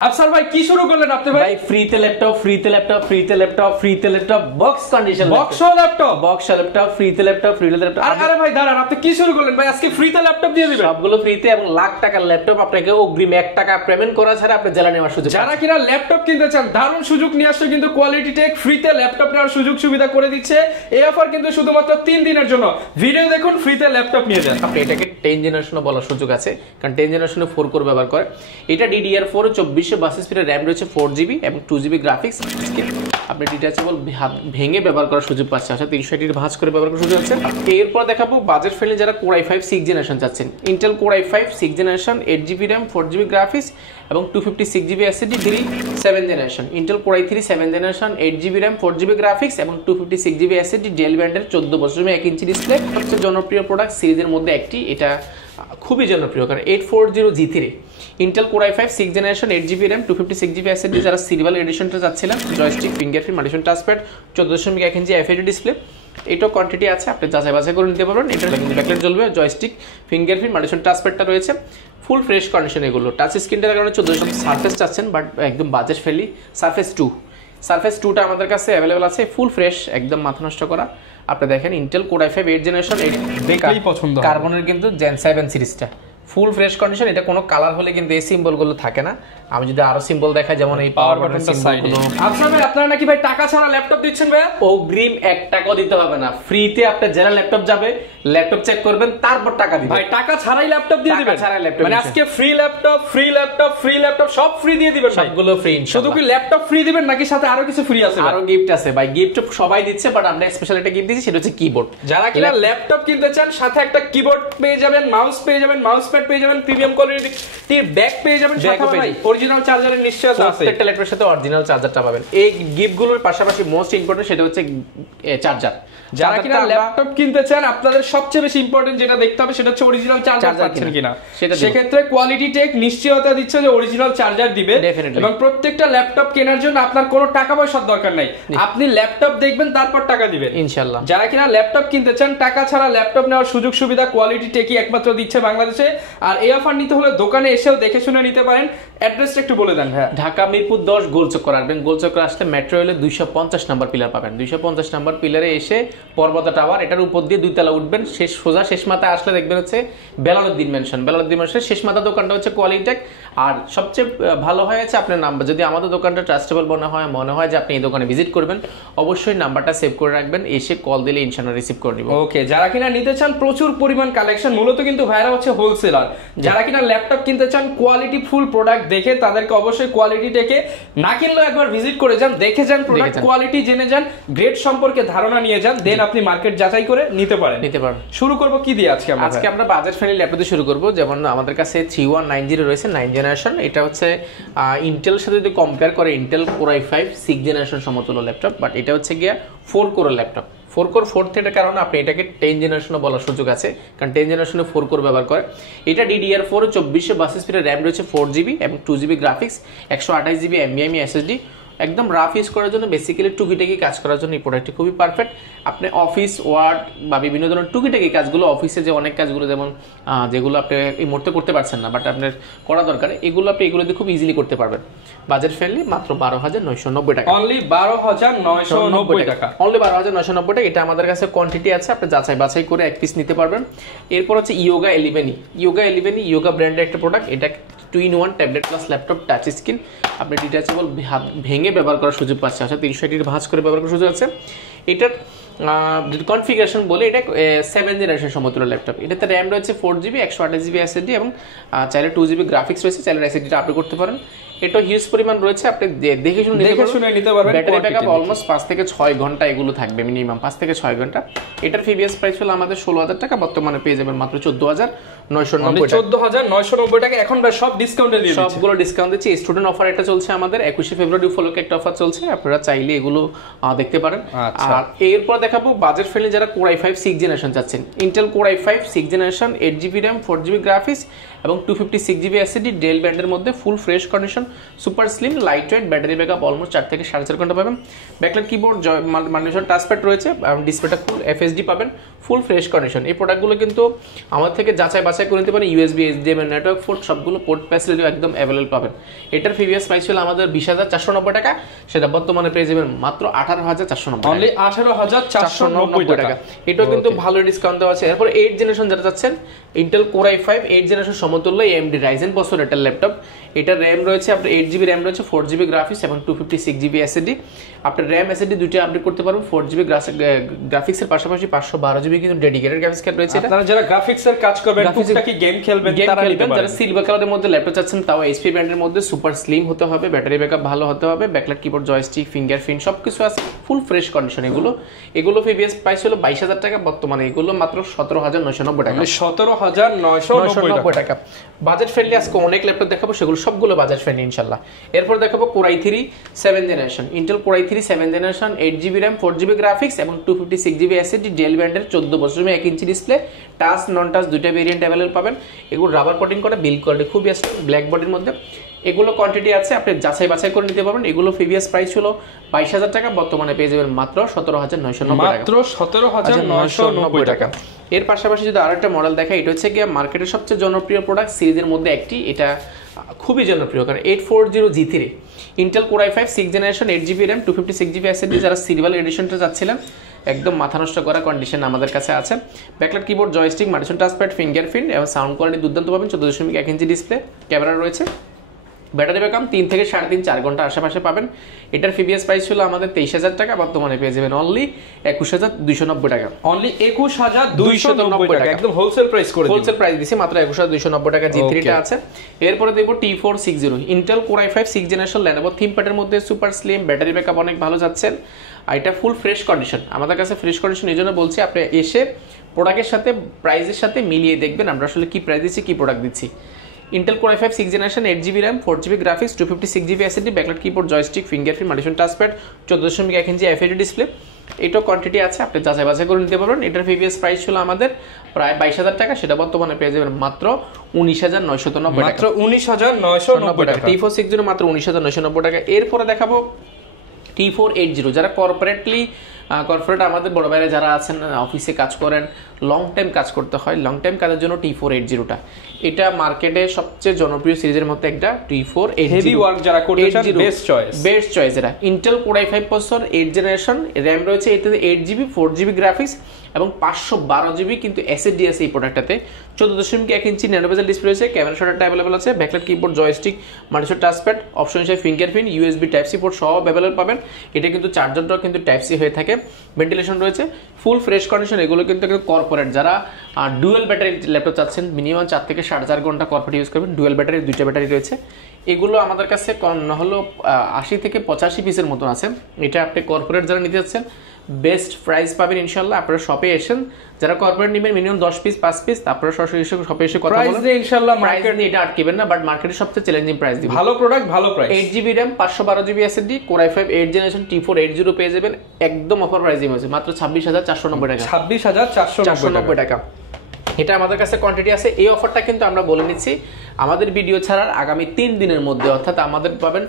আফসার ভাই কি শুরু করলেন আপনি ভাই? ফ্রিতে laptop box condition box laptop ফ্রিতে ল্যাপটপ আরে ভাই দাঁড়ান, আপনি কি শুরু করলেন ভাই? আজকে ফ্রিতে ল্যাপটপ দিয়ে দিবেন? সবগুলো ফ্রিতে এবং লাখ টাকার ল্যাপটপ আপনাকে অগ্রিম 1 টাকা পেমেন্ট করা ছাড়া আপনি জেলা নেওয়ার সুযোগ। যারা কিনা ল্যাপটপ কিনতে চান দারুণ সুযোগ নিয়ে আসছে কিন্তু কোয়ালিটি টেক ফ্রিতে ল্যাপটপ নেওয়ার সুযোগ সুবিধা করে দিচ্ছে। এই অফার কিন্তু শুধুমাত্র 3 দিনের জন্য। ভিডিও দেখুন, ফ্রিতে ল্যাপটপ নিয়ে যান। আপনি এটাকে 10 জেনারেশন বলার সুযোগ আছে, কারণ 10 জেনারেশনে 4 কোর ব্যবহার করে। এটা DDR4 2432 স্পিডের RAM রয়েছে 4GB এবং 2GB গ্রাফিক্স। আপনি ডিটাচেবল ভেঙে ব্যবহার করার সুযোগ পাচ্ছেন, অর্থাৎ 360 ভাঁজ করে ব্যবহার করার সুযোগ আছে। এরপর দেখাবো বাজেট ফ্রেন্ডলি যারা Core i5 6 জেনারেশন চাচ্ছেন। Intel Core i5 6 generation 8GB RAM 4GB graphics এবং 256GB SSD 7 generation. Intel Core i3 7 generation 8GB RAM 4GB graphics এবং 256GB SSD ডেল ব্যান্ডের 14.1 ইঞ্চি ডিসপ্লে। সবচেয়ে জনপ্রিয় প্রোডাক্ট সিরিজের মধ্যে একটি, এটা খুবই জনপ্রিয় কারণ 840G3 Intel Core i5 6 generation 8GB RAM 256GB SSD যারা সিলভার এডিশনটা চাচ্ছিলেন, জয়স্টিক ফিঙ্গারপ্রিন্ট মাল্টিফাঙ্কশন টাচপ্যাড 14.1 ইঞ্চি FHD ডিসপ্লে। এটাও কোয়ান্টিটি আছে, আপনি যাচাই বাছাই করে নিতে পারবেন। এটা কিন্তু ব্যাকলাইট জ্বলবে, জয়স্টিক ফিঙ্গারপ্রিন্ট মাল্টিফাঙ্কশন টাচপ্যাডটা রয়েছে ফুল ফ্রেশ কন্ডিশন। এগুলো টাচ স্ক্রিনটার কারণে 14 সারফেস চাচ্ছেন বাট একদম বাজেট ফ্রেন্ডলি। সারফেস 2টা আমাদের কাছে অ্যাভেলেবল আছে, ফুল ফ্রেশ, একদম মাথা নষ্ট করা। আপনি দেখেন Intel Core i5 8 জেনারেশন দেখলেই পছন্দ হবে। কার্বনের কিন্তু Gen 7 সিরিজটা ফুল ফ্রেশ কন্ডিশন। এটা কোনো কালার হলে কিন্তু এই সিম্বলগুলো থাকে না। আমি যদি আরো সিম্বল দেখাই, যেমন এই পাওয়ার বাটনটা সাইডে। আফসার ভাই আপনারা নাকি ভাই টাকা ছাড়া ল্যাপটপ দিচ্ছেন ভাই? অগ্রিম 1 টাকাও দিতে হবে না, ফ্রিতে আপনি যারা ল্যাপটপ যাবে ল্যাপটপ চেক করবেন, তারপর টাকা দিবেন। ভাই টাকা ছাড়াই ল্যাপটপ দিয়ে দিবেন? টাকা ছাড়াই ল্যাপটপ, মানে আজকে ফ্রি ল্যাপটপ সব ফ্রি দিয়ে দিবেন ভাই? সবগুলো ফ্রি। শুধু কি ল্যাপটপ ফ্রি দিবেন নাকি সাথে আরো কিছু ফ্রি আছে? আরো গিফট আছে ভাই, গিফট সবাই দিচ্ছে বাট আমরা স্পেশাল একটা গিফট দিচ্ছি, সেটা হচ্ছে কিবোর্ড। যারা কিনা ল্যাপটপ কিনতে চান সাথে একটা কিবোর্ড পেয়ে যাবেন, মাউস পেয়ে যাবেন, মাউস প্যাড পেয়ে যাবেন, প্রিমিয়াম কোয়ালিটির ব্যাগ পেয়ে যাবেন, সাথে ভাই অরিজিনাল চার্জারের নিশ্চয়তা আছে। প্রত্যেকটা ল্যাপটপের সাথে অরিজিনাল চার্জারটা পাবেন। এই গিফটগুলোর পাশাপাশি মোস্ট ইম্পর্টেন্ট সেটা হচ্ছে চার্জার। যারা কিনা ল্যাপটপ কিনতে চান আপনাদের সবচেয়ে বেশি ইম্পর্টেন্ট যেটা দেখতে হবে সেটা হচ্ছে অরিজিনাল চার্জার পাচ্ছেন কিনা। সেক্ষেত্রে কোয়ালিটি টেক নিশ্চয়তা দিচ্ছে যে অরিজিনাল চার্জার দিবে। এবং প্রত্যেকটা ল্যাপটপ কেনার জন্য আপনার কোনো টাকা পয়সার দরকার নাই, আপনি ল্যাপটপ দেখবেন তারপর টাকা দিবেন ইনশাআল্লাহ। যারা কিনা ল্যাপটপ কিনতে চান টাকা ছাড়া ল্যাপটপ নেওয়ার সুযোগ সুবিধা কোয়ালিটি টেকই একমাত্র দিচ্ছে বাংলাদেশে। আর এই অফার নিতে হলে দোকানে এসেও দেখে শুনে নিতে পারেন। অ্যাড্রেসটা একটু বলে দেন। হ্যাঁ, ঢাকা মিরপুর 10 গোলচক্কর আসবেন। গোলচক্কর আসলে মেট্রো রেলে 250 নাম্বার পিলার পাবেন। 250 নাম্বার পিলারে এসে পর্বত টাওয়ার, এটার উপর দিয়ে 2 তলা উঠবেন, শেষ মাথায় আসলে দেখবেন হচ্ছে বেলালউদ্দিন মেনশন। বেলালউদ্দিন মেনশনের শেষ মাথা দোকানটা হচ্ছে কোয়ালিটি টেক। আর সবচেয়ে ভালো হয়েছে আপনার নাম্বার, যদি আমাদের দোকানটা ট্রাস্টেবল মনে হয় যে আপনি এই দোকানে ভিজিট করবেন, অবশ্যই নাম্বারটা সেভ করে রাখবেন, এসে কল দিলে ইনশাআল্লাহ রিসিভ করে নিব। ওকে, যারা কিনা নিতে চান প্রচুর পরিমাণ কালেকশন, মূলত কিন্তু ভাইরা হচ্ছে হোলসেলার। যারা কিনা ল্যাপটপ কিনতে চান কোয়ালিটি ফুল প্রোডাক্ট দেখে, তাদেরকে অবশ্যই কোয়ালিটি টেকে না কিনলেও একবার ভিজিট করে যান, দেখে যান, প্রোডাক্ট কোয়ালিটি জেনে যান, গ্রেড সম্পর্কে ধারণা নিয়ে যান, দেন আপনি মার্কেট যাচাই করে নিতে পারেন। শুরু করব কি দিয়ে আজকে আমরা বাজেট ফ্রেন্ডলি ল্যাপটপ দিয়ে শুরু করব। যেমন আমাদের কাছে 3190 রয়েছে 9 জেনারেশন। এটা হচ্ছে ইন্টেল সাথে যদি কম্পেয়ার করে ইন্টেল Core i5 6 জেনারেশন সমতুল্য ল্যাপটপ, বাট এটা হচ্ছে গিয়া 4 কোর ল্যাপটপ। 4 কোর 4th এর কারণে আপনি এটাকে 10 জেনারেশনও বলার সুযোগ আছে, কারণ 10 জেনারেশনে 4 কোর ব্যবহার করে। এটা DDR4 2432 স্পিডের RAM রয়েছে 4GB এবং 2GB graphics 128GB NVMe SSD। একদম রাফ ইউজ করার জন্য, বেসিক্যালি টুকিটাকি কাজ করার জন্য এই প্রোডাক্টটি খুবই পারফেক্ট। আপনি অফিস ওয়ার্ড বা বিভিন্ন ধরনের টুকিটাকি কাজগুলো, অফিসে যে অনেক কাজগুলো যেমন যেগুলো আপনি এই মুহূর্তে করতে পারছেন না বাট আপনার করা দরকার, এগুলো আপনি এগুলো দিয়ে খুব ইজিলি করতে পারবেন। বাজেট ফ্রেন্ডলি, মাত্র 12,990 টাকা। অনলি 12,990 টাকা। অনলি 12,990 টাকা। এটা আমাদের কাছে কোয়ান্টিটি আছে, আপনি যাচাই বাছাই করে এক পিস নিতে পারবেন। এরপর হচ্ছে Yoga 11 Yoga ব্র্যান্ডের একটা প্রোডাক্ট। এটা 2-in-1 tablet plus laptop touch screen. আপনি ডিটাচেবল ভেঙে ব্যবহার করার সুযোগ পাচ্ছেন, অর্থাৎ 360 ভাঁজ করে ব্যবহার করার সুযোগ আছে। এটার কনফিগারেশন বলে এটা 7 জেনারেশন সমতুল্য ল্যাপটপ। এটাতে RAM রয়েছে 4GB 128GB SSD এবং চাইলে 2GB গ্রাফিক্স রয়েছে, চাইলে SSDটা আপডেট করতে পারেন। এটা হিউজ পরিমাণ রয়েছে, আপনি দেখে শুনে নিতে পারবেন। ব্যাটারি ব্যাকআপ অলমোস্ট 5 থেকে 6 ঘন্টা এগুলো থাকবে, মিনিমাম 5 থেকে 6 ঘন্টা। এটার প্রিভিয়াস প্রাইস হলো আমাদের 16,000 টাকা, বর্তমানে পেয়ে যাবেন মাত্র 14,990 টাকা। 14,990 টাকা। এখন ভাই সব ডিসকাউন্টে দিয়ে দিচ্ছি, সবগুলো ডিসকাউন্ট দিচ্ছি। স্টুডেন্ট অফার একটা চলছে আমাদের 21শে ফেব্রুয়ারি উপলক্ষে একটা অফার চলছে, আপনারা চাইলে এগুলো দেখতে পারেন। আর এরপর দেখাবো বাজেট ফ্রেন্ডলি যারা Core i5 6 জেনারেশন চাচ্ছেন। Intel Core i5 6 generation 8GB RAM 4GB graphics এবং 256GB SSD ডেল ব্যান্ডের মধ্যে ফুল fresh condition, super slim, light weight, battery backup almost 4 থেকে 4.5 ঘন্টা পাবেন। ব্যাকলাইট কিবোর্ড, মাল্টিমিডিয়া টাচপ্যাড রয়েছে, ডিসপ্লেটা ফুল FHD পাবেন, ফুল ফ্রেশ কন্ডিশন। এই প্রোডাক্টগুলো কিন্তু আমাদের থেকে যাচাই বাছাই করে নিতে পারেন। USB, HDMI, নেটওয়ার্ক পোর্ট সবগুলো পোর্ট ফ্যাসিলিটি একদম অ্যাভেলেবল পাবেন। এটার প্রিভিয়াস প্রাইস ছিল আমাদের 20,490 টাকা, সেটা বর্তমানে পেয়ে যাবেন মাত্র 18,490, অনলি 18,490 টাকা। এটাও কিন্তু ভালো ডিসকাউন্ট দেওয়া আছে। এরপর 8 জেনারেশন যেটা চাচ্ছেন, ইন্টেল কোর i5 8 জেনারেশন সমতুল্য AMD Ryzen প্রসেসর এটার ল্যাপটপ। এটার RAM রয়েছে আপনার 8GB RAM রয়েছে, 4GB গ্রাফিক্স এবং 256GB SSD। আপনার RAM SSD দুইটা আপডেট করতে পারবেন। 4GB গ্রাফিক্সের পাশাপাশি 512GB কিন্তু ডেডিকেটেড গ্রাফিক্স কার্ড রয়েছে। আপনারা যারা গ্রাফিক্সের কাজ করবেন, টুকটাকি গেম খেলবেন, তারা নিতে পারেন। যারা সিলভার কালারের মধ্যে ল্যাপটপ চাচ্ছেন, তাও HP ব্র্যান্ডের মধ্যে সুপার স্লিম হতে হবে, ব্যাটারি ব্যাকআপ ভালো হতে হবে, ব্যাকলাইট কিবোর্ড, জয়স্টিক, ফিঙ্গারপ্রিন্ট সবকিছু আছে, ফুল ফ্রেশ কন্ডিশন। এগুলো প্রিভিয়াস প্রাইস ছিল 22,000 টাকা, বর্তমানে এগুলো মাত্র 17,990 টাকা, 17,990 টাকা। বাজেট ফ্রেন্ডলি আজকে অনেক ল্যাপটপ দেখাবো, সেগুলো সবগুলো বাজেট ফ্রেন্ডলি ইনশাআল্লাহ। এরপর দেখাবো core i3 7 generation, Intel core i3 7 generation, 8GB RAM, 4GB graphics এবং 256GB SSD ডেল ব্যান্ডের 14.1 ইঞ্চি ডিসপ্লে, টাচ নন টাচ দুইটা ভেরিয়েন্ট অ্যাভেলেবল পাবেন। এগুলো রাবার কোটিং করা, বিল্ড কোয়ালিটি খুবই আছে, ব্ল্যাক বডির মধ্যে। এগুলো কোয়ান্টিটি আছে, আপনি যাচাই বাছাই করে নিতে পারবেন। এগুলো প্রিভিয়াস প্রাইস ছিল 22,000 টাকা, বর্তমানে পেয়ে যাবেন মাত্র 17,990 টাকা, মাত্র 17,990 টাকা। এর পাশাপাশি যদি আরেকটা মডেল দেখাই, এটা হচ্ছে গিয়ে মার্কেটের সবচেয়ে জনপ্রিয় প্রোডাক্ট সিরিজের মধ্যে একটি, এটা খুবই জনপ্রিয় কারণ 840G3 Intel core i5 6 generation 8GB RAM 256GB SSD। যারা সিরিয়াল এডিশনটা চাচ্ছিলেন, একদম মাথা নষ্ট করা কন্ডিশন আমাদের কাছে আছে। Backlight keyboard, joystick, multimedia touchpad, fingerprint এবং সাউন্ড কোয়ালিটি দুর্দান্ত পাবেন। 14.1 ইঞ্চি ডিসপ্লে, ক্যামেরা রয়েছে, ব্যাটারি ব্যাকআপ 3 থেকে 3.5 4 ঘন্টা আশেপাশে পাবেন। এটার প্রিভিয়াস প্রাইস ছিল আমাদের 23,000 টাকা, বর্তমানে পেয়ে যাবেন অনলি 21,290 টাকা, অনলি 21,290 টাকা, একদম হোলসেল প্রাইস করে দিই, হোলসেল প্রাইস দিছি মাত্র 21,290 টাকা। G3 টা আছে। এরপরে দেখব T460 Intel core i5 6 generation Lenovo থিমপ্যাডের মধ্যে সুপার স্লিম, ব্যাটারি ব্যাকআপ অনেক ভালো যাচ্ছেন। আর এটা ফুল ফ্রেশ কন্ডিশন, আমাদের কাছে ফ্রেশ কন্ডিশন এই জন্য বলছি, আপনি এসে প্রোডাক্টের সাথে প্রাইসের সাথে মিলিয়ে দেখবেন আমরা আসলে কি প্রাইস দিচ্ছি, কি প্রোডাক্ট দিচ্ছি। Intel core i5 6 generation 8GB RAM 4GB graphics 256GB SSD, backlight keyboard, joystick, fingerprint, multimedia touchpad, 14.1 ইঞ্চি FHD ডিসপ্লে। এটাও কোয়ান্টিটি আছে, আপনি যাচাই বাছাই করে নিতে পারবেন। এটার প্রিভিয়াস প্রাইস ছিল আমাদের প্রায় 22,000 টাকা, সেটা বর্তমানে পেয়ে যাবেন মাত্র 19,990 টাকা, মাত্র 19,990 টাকা। T460 মাত্র 19,990 টাকা। এরপরে দেখাবো T480, যারা কর্পোরেট আমাদের বড় ভাইরা যারা আছেন, অফিসে কাজ করেন, লং টাইম কাজ করতে হয়, লং টাইম কাজের জন্য T480টা এটা মার্কেটে সবচেয়ে জনপ্রিয় সিরিজের মধ্যে একটা। T480 হেভি ওয়ার্ক যারা করতে চান, বেস্ট চয়েস এটা। Intel core i5 processor 8 generation, RAM রয়েছে এটাতে 8GB 4GB গ্রাফিক্স এবং 512GB কিন্তু SSD আছে এই প্রোডাক্টটাতে। 14.1 ইঞ্চি ন্যানো বেজেল ডিসপ্লে রয়েছে, ক্যামেরা শটারটা অ্যাভেলেবল আছে, backlight keyboard, joystick, multimedia touchpad, option হিসেবে fingerprint, USB type C port সব অ্যাভেলেবল পাবেন। এটা কিন্তু চার্জারটাও কিন্তু টাইপ সি হয়ে থাকে, ভেন্টিলেশন রয়েছে, ফুল ফ্রেশ কন্ডিশন। এগুলো কিন্তু কর্পোরেট যারা ডুয়েল ব্যাটারি ল্যাপটপ চাচ্ছেন, মিনিমাম 4 থেকে 4.5 ঘন্টা কর্পোরেট ইউজ করবেন, ডুয়েল ব্যাটারি, দুইটা ব্যাটারি রয়েছে। এগুলো আমাদের কাছে হলো 80 থেকে 85 পিসের মতন আছে। এটা আপনি কর্পোরেট যারা নিতে যাচ্ছেন বেস্ট প্রাইস পাবেন ইনশাআল্লাহ। আপনারা শপে এসেন, যারা কর্পোরেট নেবেন মিনিমাম 10 পিস 5 পিস, তারপরে সরাসরি শপে এসে কথা বলুন, প্রাইস ইনশাআল্লাহ মার্কেট নিয়ে এটা আটকেবেন না, বাট মার্কেটের সবচেয়ে চ্যালেঞ্জিং প্রাইস দিবেন। ভালো প্রোডাক্ট, ভালো price. 8GB RAM 512GB SSD core i5 8 generation T480 পেয়ে যাবেন একদম অফার প্রাইসে হয়েছে মাত্র 26,490 টাকা, 26,490 টাকা। এটা আমাদের কাছে কোয়ান্টিটি আছে। এই অফারটা কিন্তু আমরা বলে নিচ্ছি আমাদের ভিডিও ছাড়ার আগামী 3 দিনের মধ্যে, অর্থাৎ আমাদের পাবেন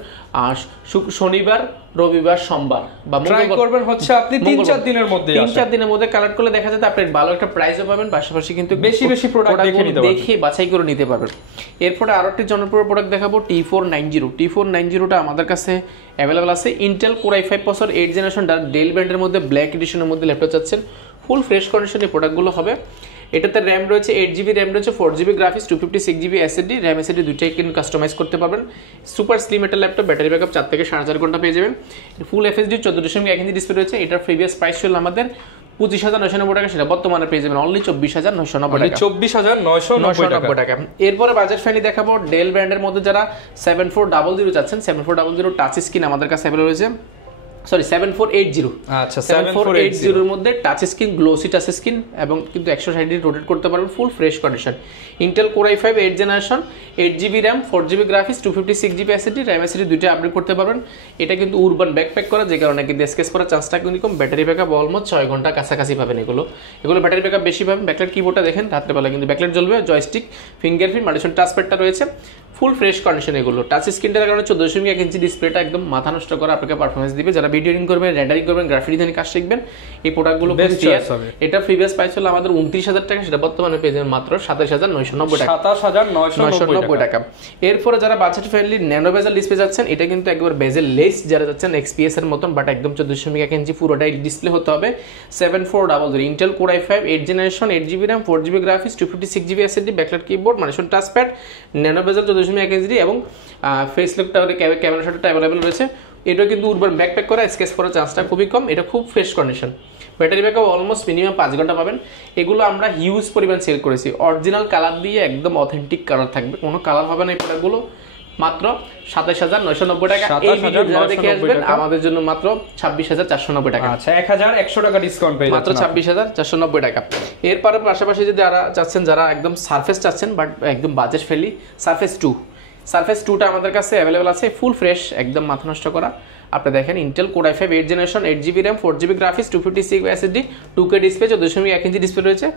শনিবার, রবিবার, সোমবার বা ট্রাই করবেন হচ্ছে আপনি 3-4 দিনের মধ্যে, 3-4 দিনের মধ্যে কালেক্ট করলে দেখা যাবে আপনি ভালো একটা প্রাইসও পাবেন, পাশাপাশি কিন্তু বেশি প্রোডাক্ট দেখে বাছাই করে নিতে পারবেন। এরপরে আরো একটি জনপ্রিয় প্রোডাক্ট দেখাবো T490টা আমাদের কাছে অ্যাভেলেবল আছে। Intel core i5 processor 8 generation del ব্র্যান্ডের মধ্যে ব্ল্যাক এডিশনের মধ্যে ল্যাপটপ চাচ্ছেন, ফুল ফ্রেশ কন্ডিশনে প্রোডাক্টগুলো হবে। এটাতে RAM রয়েছে 8GB RAM রয়েছে, 4GB graphics, 256GB SSD, RAM SSD দুইটাই কিন্তু কাস্টমাইজ করতে পারবেন। সুপার স্লিম একটা ল্যাপটপ, ব্যাটারি ব্যাকআপ 4 থেকে 4.5 ঘন্টা পেয়ে যাবেন। ফুল FHD 14.1 ইঞ্চি ডিসপ্লে রয়েছে। এটার প্রিভিয়াস প্রাইস ছিল আমাদের 25,990 টাকা, সেটা বর্তমানে পেয়ে যাবেন অনলি 24,990 টাকা, 24,990 টাকা। এরপরে বাজেট ফ্রেন্ডলি দেখাবো ডেল ব্র্যান্ডের মধ্যে যারা 7400 চাচ্ছেন, 7400 টাচ স্ক্রিন আমাদের কাছে অ্যাভেলেবল রয়েছে। সরি 7480 আচ্ছা 7480 এর মধ্যে touch screen, glossy touch screen এবং কিন্তু 160 ডিগ্রি রোটেট করতে পারবেন, ফুল fresh condition. Intel core i5 8 generation, 8GB RAM, 4GB graphics, 256GB SSD, RAM SSD দুইটা আপডেট করতে পারবেন। এটা কিন্তু উরবান ব্যাকপ্যাক করা, যে কারণে কিন্তু স্কেচ করার চান্সটা কিন্তু কম। ব্যাটারি ব্যাকআপ অলমোস্ট 6 ঘন্টা কাছাকাছি পাবেন। এগুলো ব্যাটারি ব্যাকআপ বেশি পাবেন। ব্যাকলাইট কিবোর্ডটা দেখেন, রাত্রে বেলা কিন্তু ব্যাকলাইট জ্বলবে। জয়স্টিক, ফিঙ্গারপ্রিন্ট, মাল্টিশন টাচপ্যাডটা রয়েছে, ফুল ফ্রেশ কন্ডিশন। এগুলো টাচ স্ক্রিনটার কারণে 14.1 ইঞ্চি ডিসপ্লেটা একদম মাথা নষ্ট করা আপনাকে পারফরমেন্স দিবে। যারা ভিডিও এডিটিং করবেন, রেন্ডারিং করবেন, গ্রাফিক ডিজাইন কাজ শিখবেন, এই প্রোডাক্টগুলো বেস্ট হবে। এটা প্রিভিয়াস প্রাইস ছিল আমাদের 29,000 টাকা, সেটা বর্তমানে পেয়ে যাবেন মাত্র 27,990 টাকা, 27,990 টাকা। এরপরে যারা budget friendly nano bezel display যাচ্ছেন, এটা কিন্তু একবার বেজেল লেস যারা যাচ্ছেন XPS এর মতন, বাট একদম 14.1 ইঞ্চি পুরোটাই ডিসপ্লে হতে হবে। 7400 Intel core i5 8 generation, 8GB RAM, 4GB graphics, 256GB SSD, backlight keyboard, multitouch touchpad, nano bezel 14.1 inch এবং ফেস লকটা ক্যামেরা শটটা अवेलेबल রয়েছে। এটা কিন্তু উরবান ব্যাকপ্যাক করা, স্কেচ করার চান্সটা খুবই কম। এটা খুব fresh condition. Battery backup almost minimum 5 ঘন্টা পাবেন। এগুলো আমরা হিউজ পরিমাণ সেল করেছি, অরিজিনাল কালার দিয়ে, একদম অথেন্টিক কালার থাকবে, কোনো কালার হবে না এই প্রোডাক্টগুলো। মাত্র 27,990 টাকা। এই ভিডিও যারা দেখে আসবেন আমাদের জন্য মাত্র 26,490 টাকা। আচ্ছা 1,100 টাকা ডিসকাউন্ট পেয়ে মাত্র 26,490 টাকা। এরপরে পাশাপাশি যদি যারা একদম সারফেস চাচ্ছেন বাট একদম বাজেট ফ্রেন্ডলি, সারফেস 2টা আমাদের কাছে অ্যাভেলেবল আছে, ফুল ফ্রেশ, একদম মাথা নষ্ট করা। আপনি দেখেন Intel core i5 8 generation, 8GB RAM, 4GB graphics, 256 SSD, 2K display, 14.1 inch display রয়েছে।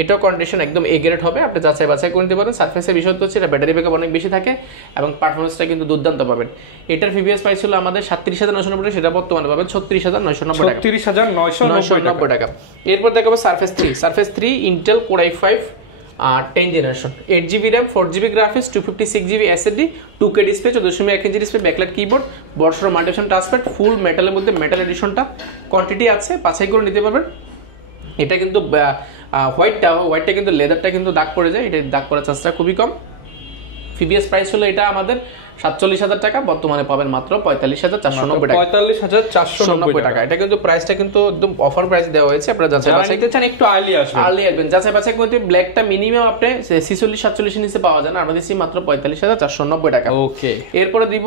এটাও কন্ডিশন একদম এ গ্রেড হবে, আপনি যাচাই বাছাই করে নিতে পারেন। সারফেসের বিষয় হচ্ছে এটা ব্যাটারি ব্যাকআপ অনেক বেশি থাকে এবং পারফরমেন্সটা কিন্তু দুর্দান্ত পাবেন। এটার প্রিভিয়াস প্রাইস ছিল আমাদের 37,990 টাকা, সেটা বর্তমানে পাবেন 36,990 টাকা, 36,990 টাকা। এরপর দেখাবো surface 3 Intel core i5 10 generation, 8GB RAM, 4GB graphics, 256GB SSD, 2K display, 14.1 inch display, backlight keyboard, বড়সড় মাল্টিশন টাচপ্যাড, ফুল মেটালের মধ্যে, মেটাল এডিশনটা কোয়ান্টিটি আছে, বাছাই করে নিতে পারবেন। এটা কিন্তু হোয়াইটটা কিন্তু লেদারটা কিন্তু দাগ পড়ে যায়, এটা দাগ পড়ার চান্সটা খুবই কম। প্রিভিয়াস প্রাইস হলো এটা আমাদের 47,000 টাকা, বর্তমানে পাবেন মাত্র 45,490 টাকা, 45,490 টাকা। এটা কিন্তু প্রাইসটা কিন্তু একদম অফার প্রাইস দেওয়া হয়েছে, আপনারা যাচাই বাছাই চান একটু আর্লি আসবেন, যাচাই বাছাই করতে। ব্ল্যাকটা মিনিমাম আপনি 46-47 এর নিচে পাওয়া যায় না, আমরা দিচ্ছি মাত্র 45,490 টাকা। ওকে, এরপরে দিব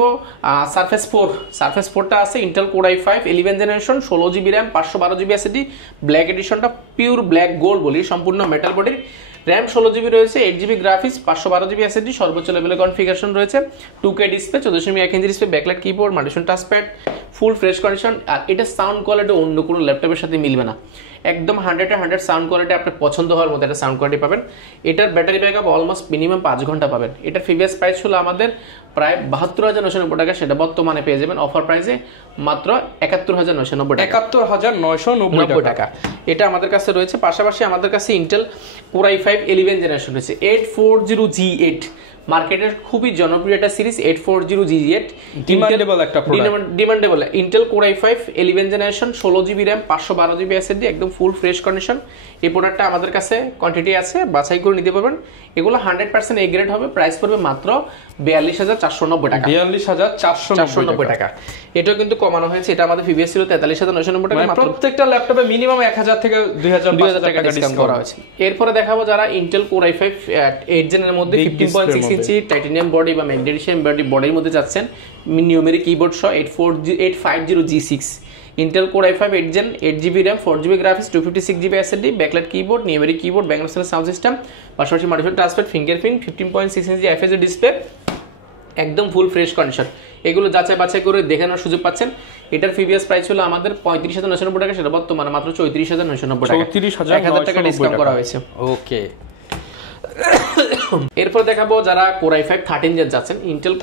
সারফেস 4টা আছে, Intel core i5 11 generation, 16GB RAM, 512GB SSD, black এডিশনটা পিওর ব্ল্যাক গোল্ড বলি, সম্পূর্ণ মেটাল বডির, RAM 16GB রয়েছে, 8GB গ্রাফিক্স, 512GB SSD, সর্বোচ্চ লেভেলের কনফিগারেশন রয়েছে, 2K display, 14.1 inch display, backlight keyboard, multitouch touchpad, full fresh condition. আর এটা সাউন্ড কোয়ালিটি অন্য কোনো ল্যাপটপের সাথে মিলবে না, একদম 100 সাউন্ড কোয়ালিটি, আপনার পছন্দ হওয়ার মতো একটা সাউন্ড কোয়ালিটি পাবেন। এটার ব্যাটারি ব্যাকআপ অলমোস্ট মিনিমাম 5 ঘন্টা পাবেন। এটার প্রিভিয়াস প্রাইস ছিল আমাদের প্রায় 72,990 টাকা, সেটা বর্তমানে পেয়ে যাবেন অফার প্রাইসে মাত্র 71,990 টাকা, 71,990 টাকা। এটা আমাদের কাছে রয়েছে। পাশাপাশি আমাদের কাছে ইন্টেল কোর i5 11 জেনারেশন রয়েছে, 840G8, মার্কেটের খুবই জনপ্রিয় একটা series, 840G8, demandable Intel core i5 11 generation, 16GB RAM, 512GB SSD, একদম ফুল ফ্রেশ কন্ডিশন। এই প্রোডাক্টটা আমাদের কাছে কোয়ান্টিটি আছে, বাছাই করে নিতে পারবেন। এগুলো 100% এ গ্রেড হবে, প্রাইস পড়বে মাত্র 42,490 টাকা, 42,490 টাকা। এটাও কিন্তু কমানো হয়েছে, এটা আমাদের প্রিভিয়াস ছিল 43,990 টাকা, প্রত্যেকটা ল্যাপটপে মিনিমাম 1,000 থেকে 2,000 টাকা ডিসকাউন্ট করা হয়েছে। এরপরে দেখাবো যারা ইন্টেল কোর i5 8 জেনের মধ্যে 15.6 ইঞ্চি টাইটানিয়াম বডি বা ম্যাগনেটিশিয়াম বডির মধ্যে যাচ্ছেন, নিউমেরিক কিবোর্ড সহ 850G6, Intel core i5 8 gen, 8GB RAM, 4GB graphics, 256GB SSD, backlight keyboard, numeric keyboard, ব্যাঙ্গলোর সাউন্ড সিস্টেম, পাশাপাশি multiple touchpad, fingerprint, 15.6 inch IPS display, একদম ফুল ফ্রেশ কন্ডিশন। এগুলো যাচাই বাছাই করে দেখানোর সুযোগ পাচ্ছেন। এটার প্রিভিয়াস প্রাইস ছিল আমাদের 35,990 টাকা, সেটা বর্তমানে মাত্র 34,990 টাকা, 1,000 টাকা ডিসকাউন্ট করা হয়েছে। ওকে, এরপর দেখাবো যারা কোর i5 13 জেন যাচ্ছেন, ইন্টেল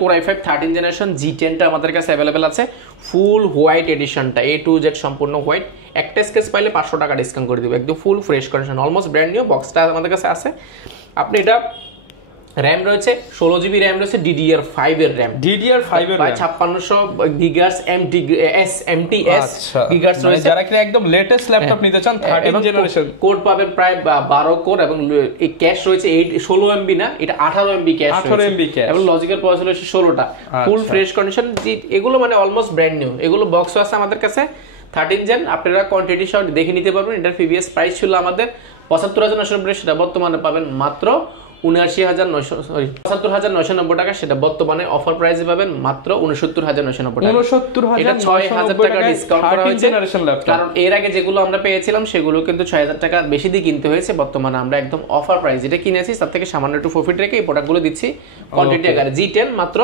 কোর i5 13 জেনারেশন G10টা আমাদের কাছে अवेलेबल আছে, ফুল হোয়াইট এডিশনটা, A to Z সম্পূর্ণ হোয়াইট। একটা স্কেচ পাইলে 500 টাকা ডিসকাউন্ট করে দিব, একদম full fresh condition, almost brand new. বক্সটা আমাদের কাছে আছে। আপনি এটা RAM রয়েছে 16GB RAM রয়েছে, DDR5 এর RAM, 5600 গিগাস MTS গিগাস রয়েছে। যারা কি একদম লেটেস্ট ল্যাপটপ নিতে চান 13 জেনারেশন, কোড পাবেন প্রায় 12 কোর এবং এই ক্যাশ রয়েছে 16 MB না, এটা 18 MB ক্যাশ, 18 MB ক্যাশ এবং লজিক্যাল প্রসেসর রয়েছে 16টা, ফুল ফ্রেশ কন্ডিশন। এগুলো মানে অলমোস্ট ব্র্যান্ড নিউ। এগুলো বক্স আছে আমাদের কাছে 13 জেন, আপনারা কোয়ান্টিটি সহ দেখে নিতে পারবেন। এটার প্রিভিয়াস প্রাইস ছিল আমাদের 75,990, সেটা বর্তমানে পাবেন মাত্র ৭৫,৯৯০ টাকা, সেটা বর্তমানে অফার প্রাইসে পাবেন মাত্র ৬৯,৯৯০ টাকা। ৬৯,৯৯০ টাকা ডিসকাউন্ট করা হয়েছে, কারণ এর আগে যেগুলো আমরা পেয়েছিলাম সেগুলো কিন্তু ৬,০০০ টাকা বেশি দিয়ে কিনতে হয়েছে। বর্তমানে আমরা একদম অফার প্রাইস যেটা কিনেছি তার থেকে সামান্য একটু প্রফিট রেখে এই প্রোডাক্টগুলো দিচ্ছি কোয়ান্টিটি আকারে। G10 মাত্র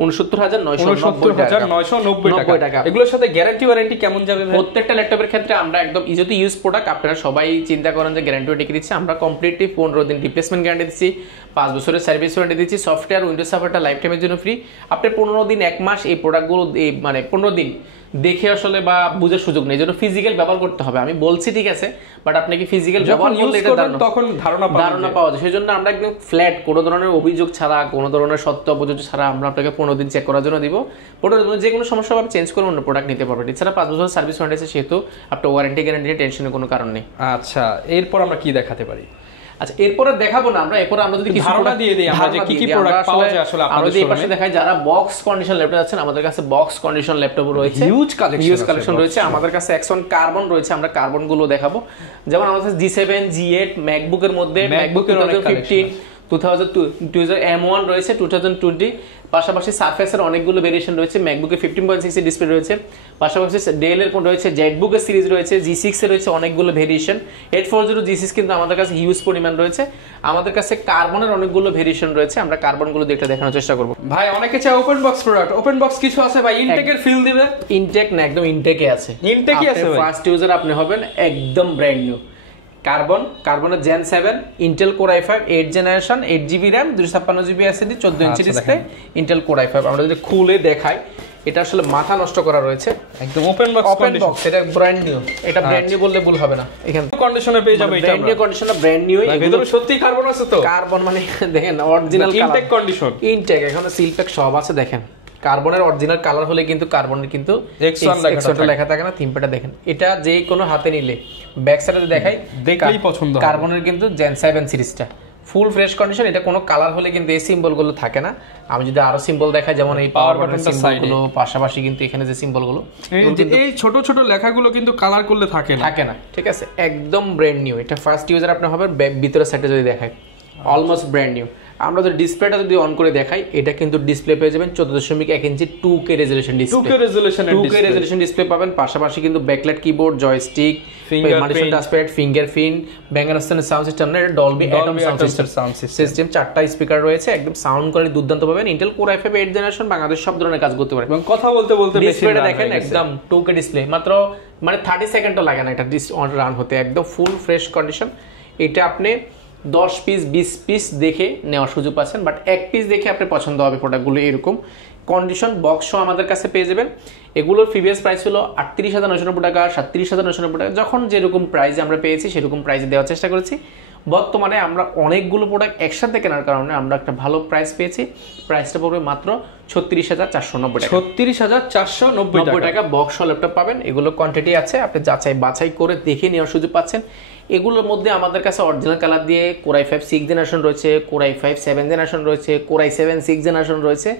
৬৯,৯৯০ টাকা। এগুলোর সাথে গ্যারান্টি ওয়ারেন্টি কেমন যাবে? প্রত্যেকটা ল্যাপটপের ক্ষেত্রে আমরা একদম যেহেতু ইউজ প্রোডাক্ট, আপনারা সবাই চিন্তা করেন যে গ্যারান্টি ওয়ারেন্টি দিচ্ছি, আমরা কমপ্লিটলি 15 দিন রিপ্লেসমেন্ট গ্যারান্টি দিচ্ছি, 5 বছরের সার্ভিস ওয়ারেন্টি দিচ্ছি, সফটওয়্যার উইন্ডোজ সাপোর্টটা লাইফ টাইমের জন্য ফ্রি। আপনি 15 দিন 1 মাস এই প্রোডাক্টগুলো মানে 15 দিন দেখে আসলে বা বুঝার সুযোগ নেই, যেন ফিজিক্যাল ব্যবহার করতে হবে। আমি বলছি ঠিক আছে, বাট আপনাকে ফিজিক্যাল ব্যবহার করলে এটা তখন ধারণা পাওয়া যায়। সেজন্য আমরা একদম ফ্ল্যাট কোনো ধরনের অভিযোগ ছাড়া, কোনো ধরনের সত্য অপযোগ ছাড়া আমরা আপনাকে 15 দিন চেক করার জন্য দিব। 15 দিন যে কোনো সমস্যা হবে চেঞ্জ করে অন্য প্রোডাক্ট নিতে পারবেন। এছাড়া 5 বছর সার্ভিস ওয়ারেন্টি আছে, সেহেতু আপনার ওয়ারেন্টি গ্যারান্টি টেনশনের কোনো কারণ নেই। আচ্ছা, এরপর আমরা কি দেখাতে পারি? আচ্ছা, এরপরে দেখাবো না আমরা, এরপর আমরা যদি কিছু ধারণা দিয়ে দেই আমরা যে কি কি প্রোডাক্ট পাওয়া যায় আসলে আপনাদের এই পাশে দেখাই। যারা বক্স কন্ডিশন ল্যাপটপ আছেন, আমাদের কাছে বক্স কন্ডিশন ল্যাপটপ রয়েছে, হিউজ কালেকশন রয়েছে। আমাদের কাছে Axon কার্বন রয়েছে, আমরা কার্বন গুলো দেখাবো। যেমন আমাদের কাছে G7, G8 ম্যাকবুকের মধ্যে ম্যাকবুক 2015, 2002 M1 রয়েছে, 2020 পাশাপাশি সারফেসের অনেকগুলো ভেরিয়েশন রয়েছে। ম্যাকবুকে 15.6 ডিসপ্লে রয়েছে, পাশাপাশি ডেল এর রয়েছে, জেটবুকের সিরিজ রয়েছে, G6 এর রয়েছে অনেকগুলো ভেরিয়েশন। 840 G6 কিন্তু আমাদের কাছে হিউজ পরিমাণ রয়েছে। আমাদের কাছে কার্বনের অনেকগুলো ভেরিয়েশন রয়েছে, আমরা কার্বনগুলো দেখতে দেখানোর চেষ্টা করব। ভাই অনেকে চায় open box product, open box কিছু আছে ভাই? ইনটেকের ফিল দিবে? ইনটেক না, একদম ইনটেকে আছে। ইনটেকই আছে ভাই, ফার্স্ট ইউজার আপনি হবেন, একদম ব্র্যান্ড নিউ কার্বনের Gen 7 Intel Core i5 8 generation, 8GB RAM, 256GB SSD, 14 inch display, Intel Core i5। আমরা যদি খুলে দেখাই, এটা আসলে মাথা নষ্ট করা রয়েছে, একদম ওপেন বক্স, এটা ব্র্যান্ড নিউ। এটা ব্র্যান্ড নিউ বললে ভুল হবে না, এখানে কন্ডিশনে পেয়ে যাবে। এটা ব্র্যান্ড নিউ কন্ডিশনে ব্র্যান্ড নিউ, ভিতরে সত্যি কার্বন আছে তো? কার্বন মানে দেখেন অরিজিনাল ইনটেক কন্ডিশন, ইনটেক এখানে সিল প্যাক সব আছে। দেখেন কার্বনের অরিজিনাল কালার হলে কিন্তু কার্বনের কিন্তু X1 লেখা থাকে না, থিম প্যাডটা দেখেন। এটা যে কোনো হাতে নিলে ব্যাক সাইডে দেখাই, দেখলেই পছন্দ হবে। কার্বনের কিন্তু Gen 7 সিরিজটা ফুল ফ্রেশ কন্ডিশন। এটা কোনো কালার হলে কিন্তু এই সিম্বলগুলো থাকে না। আমি যদি আরো সিম্বল দেখাই, যেমন এই পাওয়ার বাটনের সিম্বলগুলো, পাশাপাশি কিন্তু এখানে যে সিম্বলগুলো, এই ছোট ছোট লেখাগুলো কিন্তু কালার করলে থাকে না, ঠিক আছে? একদম ব্র্যান্ড নিউ। এটা ফার্স্ট ইউজার আপনি হবে। ভিতরের সাইডে যদি দেখাই, অলমোস্ট ব্র্যান্ড নিউ। আমরা যদি ডিসপ্লেটা যদি অন করে দেখাই, এটা কিন্তু ডিসপ্লে পেয়ে যাবেন 14.1 inch 2K resolution display, 2K resolution display পাবেন। পাশাপাশি কিন্তু backlight keyboard, joystick, multipad touchpad, fingerprint, banger sound system, এটা ডলবি অ্যাটম সাউন্ড সিস্টেম, 4টা স্পিকার রয়েছে, একদম সাউন্ড কোয়ালিটি দুর্দান্ত পাবেন। Intel Core i5 8 generation, Bangladesh সব ধরনের কাজ করতে পারে। এবং কথা বলতে ডিসপ্লেটা দেখেন, একদম 2K ডিসপ্লে, মাত্র মানে 30 সেকেন্ডও লাগে না এটা রান হতে, একদম ফুল ফ্রেশ কন্ডিশন। এটা আপনি 10 পিস 20 পিস দেখে নেওয়ার সুযোগ পাচ্ছেন, বাট এক পিস দেখে আপনার পছন্দ হবে প্রোডাক্টগুলো। এরকম কন্ডিশন বক্স আমাদের কাছে পেয়ে যাবেন। এগুলোর প্রিভিয়াস প্রাইস ছিল 38,990 টাকা, 37,990 টাকা। যখন যেরকম প্রাইসে আমরা পেয়েছি সেরকম প্রাইসে দেওয়ার চেষ্টা করেছি। বর্তমানে আমরা অনেকগুলো প্রোডাক্ট একসাথে কেনার কারণে আমরা একটা ভালো প্রাইস পেয়েছি। প্রাইসটা পড়বে মাত্র 36,490 টাকা। 36,490 টাকা বক্স ল্যাপটপ পাবেন। এগুলো কোয়ান্টিটি আছে, আপনি যাচাই বাছাই করে দেখে নেওয়ার সুযোগ পাচ্ছেন। এগুলোর মধ্যে আমাদের কাছে অরিজিনাল কালার দিয়ে Core i5 6 জেনারেশন রয়েছে, Core i5 7 জেনারেশন রয়েছে, Core i7 6 জেনারেশন রয়েছে।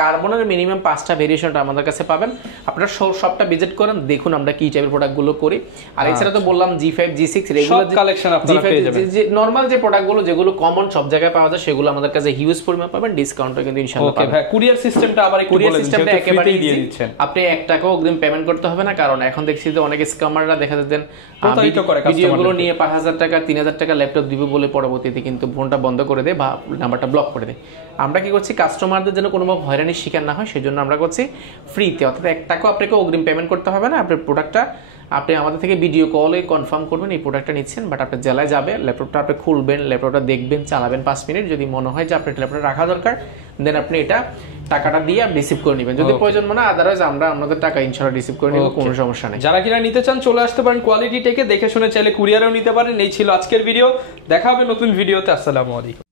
কার্বনের মিনিমাম 5টা ভেরিয়েশনটা আমাদের কাছে পাবেন। আপনারা সবটা ভিজিট করেন, দেখুন আমরা কি টাইপের প্রোডাক্টগুলো করি। আর এছাড়া তো বললাম G5 G6 রেগুলার কালেকশন আপনারা পেয়ে যাবেন। যে নরমাল যে প্রোডাক্টগুলো যেগুলো কমন সব জায়গায় পাওয়া যায়, সেগুলো আমাদের কাছে হিউজ পরিমাণ পাবেন, ডিসকাউন্টও কিন্তু ইনশাআল্লাহ পাবেন। ওকে ভাই, কুরিয়ার সিস্টেমটা আবার একটু বলে দিন, যেহেতু ফ্রিতেই দিয়ে দিচ্ছেন। আপনি 1 টাকাও অগ্রিম পেমেন্ট করতে হবে না, কারণ এখন দেখছি যে অনেক স্ক্যামাররা দেখা যাচ্ছে প্রতারিত করে ভিডিওগুলো নিয়ে 5,000 টাকা 3,000 টাকা ল্যাপটপ দিবে বলে পরবর্তীতে কিন্তু ফোনটা বন্ধ করে দেয় বা নাম্বারটা ব্লক করে দেয়। আমরা কি করছি, কাস্টমারদের যেন কোনোভাবে হয়রানির শিকার না হয় সেজন্য আমরা করছি ফ্রিতে, অর্থাৎ 1 টাকাও আপনাকে অগ্রিম পেমেন্ট করতে হবে না। আপনার প্রোডাক্টটা আপনি আমাদের থেকে ভিডিও কলে কনফার্ম করবেন এই প্রোডাক্টটা নিচ্ছেন, বাট আপনার জেলায় যাবে, ল্যাপটপটা আপনি খুলবেন, ল্যাপটপটা দেখবেন, চালাবেন 5 মিনিট। যদি মনে হয় যে আপনার ল্যাপটপটা রাখা দরকার, দেন আপনি এটা টাকাটা দিয়ে রিসিভ করে নেবেন। যদি প্রয়োজন মনে হয়, আদারওয়াইজ আমরা আপনাদের টাকা ইনশাআল্লাহ রিসিভ করে নেব, কোনো সমস্যা নেই। যারা কিনা নিতে চান চলে আসতে পারেন কোয়ালিটি টেকে, দেখে শুনে চাইলে কুরিয়ারেও নিতে পারেন। এই ছিল আজকের ভিডিও, দেখা হবে নতুন ভিডিওতে। আসসালামু আলাইকুম।